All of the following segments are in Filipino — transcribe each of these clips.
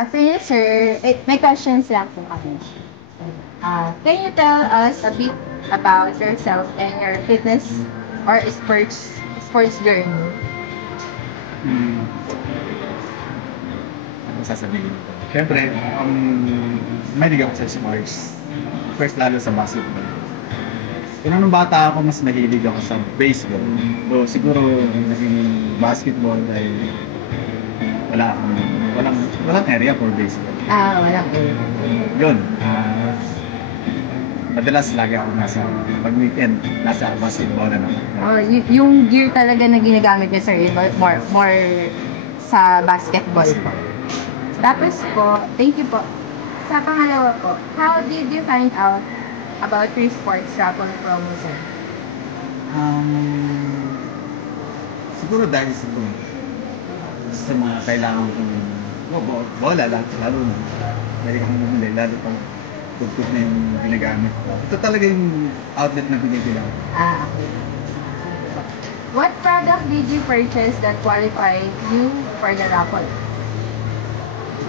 After you, sir, may questions lang po kami. Can you tell us a bit about yourself and your fitness or sports journey? Ano sasabihin ko? Siyempre, mahilig ako sa sports. First, lalo sa basketball. Kung nung bata ako, mas nahilig ako sa baseball. So, siguro, naging basketball dahil walang area for baseball. Walang Yun. Madalas lagi ako pag weekend, nasa basketball na naman. Yung gear talaga na ginagamit niya, sir, more sa basketball po. Tapos po, thank you po. Sa pangalawa po, how did you find out about your sports travel promo, sir? Siguro dahil sa mga kailangan kong bola, lalo na. Dahil akong bumili, lalo pang tugtog na yung ginagamit ko. Ito talaga yung outlet na binibila ko. Okay. What product did you purchase that qualified you for the raffle?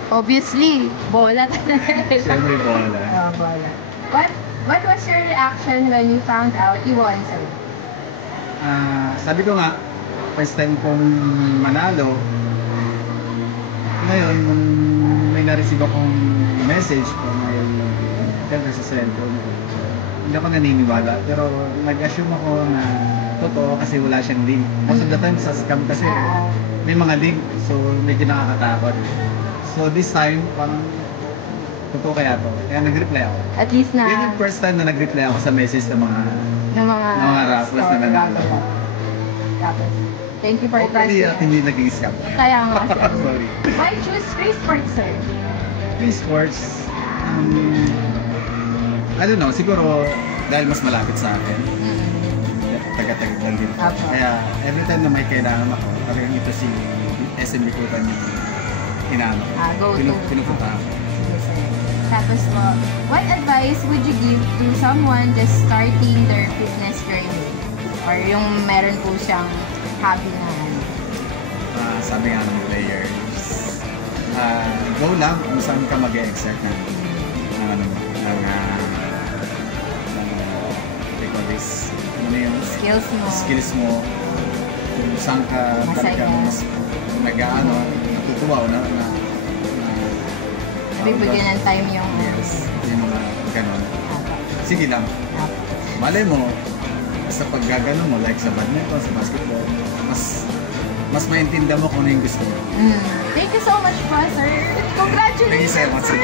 Obviously, bola talaga. Siyempre bola. Bola. What was your reaction when you found out you won, sir? Sabi ko nga, first time kong manalo. Ngayon, nung may na-receive akong message kung may tender sa cellphone ko, hindi ako naniniwala. Pero nag-assume ako na totoo kasi wala siyang link. Most of the time sa scam kasi may mga link, so medyo nakakatakot. So this time, parang totoo kaya to. Kaya nag-reply ako. At least na... Yun yung first time na nag-reply ako sa message ng mga raffles na nanalo. Thank you for hopefully, hindi naging scam. Kaya nga, sir. Sorry. Why choose free sports, sir? Free sports, I don't know, siguro dahil mas malapit sa akin. Taga-taga lang din. Kaya every time na may kailangan ako, parang ito si SM Bikutan yung hinanap. Pinupunta ako. Tapos po, what advice would you give to someone just starting their fitness journey? Or yung meron po siyang hobby na sabi nga ng players, go lang kung saan ka mag-e-exert ng skills mo, kung saan ka talaga mas natutuwa na bibigyan ng time yung yung mga ganon. Sige lang. Malay mo, sa paggagano mo, like sa badminton, sa basketball, mas maintindihan mo kung ano yung gusto mo. Thank you so much po, sir. Congratulations, Thank you so much, sir.